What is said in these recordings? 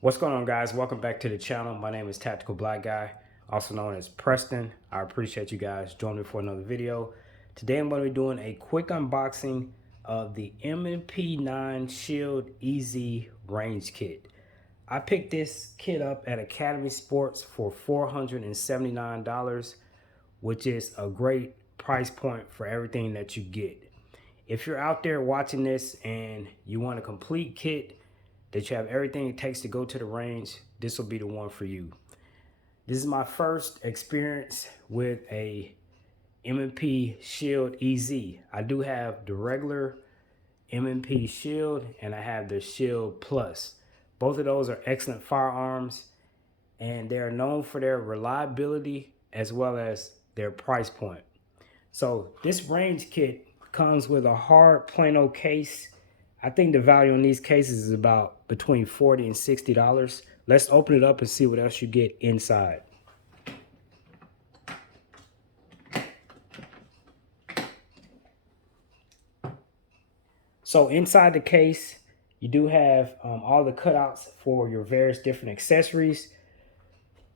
What's going on, guys? Welcome back to the channel. My name is Tactical Black Guy, also known as Preston. I appreciate you guys joining me for another video. Today I'm going to be doing a quick unboxing of the M&P9 Shield EZ range kit. I picked this kit up at Academy Sports for $479, which is a great price point for everything that you get. If you're out there watching this and you want a complete kit that you have everything it takes to go to the range, this will be the one for you. This is my first experience with a M&P Shield EZ. I do have the regular M&P Shield and I have the Shield Plus. Both of those are excellent firearms and they are known for their reliability as well as their price point. So this range kit comes with a hard plano case. I think the value on these cases is about between $40 and $60. Let's open it up and see what else you get inside. So inside the case, you do have all the cutouts for your various different accessories.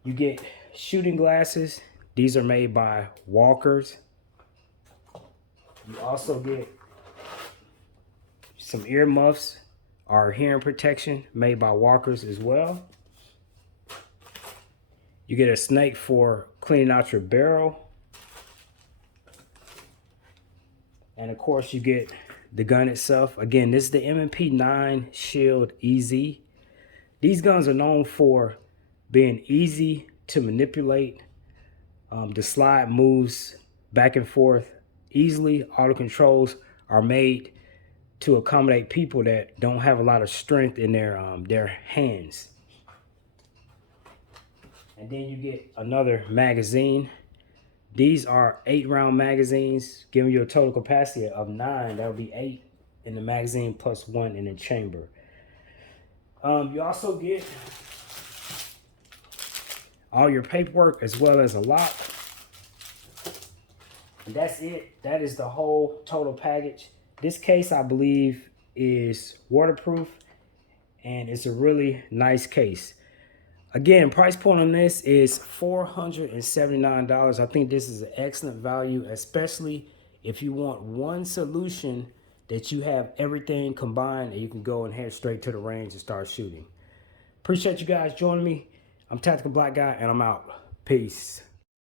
You get shooting glasses. These are made by Walkers. You also get some ear muffs or hearing protection made by Walkers as well. You get a snake for cleaning out your barrel. And of course you get the gun itself. Again, this is the M&P9 Shield EZ. These guns are known for being easy to manipulate. The slide moves back and forth easily. All the controls are made to accommodate people that don't have a lot of strength in their hands. And then you get another magazine. These are 8-round magazines, giving you a total capacity of 9. That would be 8 in the magazine plus 1 in the chamber. You also get all your paperwork as well as a lock. And that's it. That is the whole total package. This case, I believe, is waterproof and it's a really nice case. Again, price point on this is $479. I think this is an excellent value, especially if you want one solution that you have everything combined and you can go and head straight to the range and start shooting. Appreciate you guys joining me. I'm Tactical Black Guy and I'm out. Peace.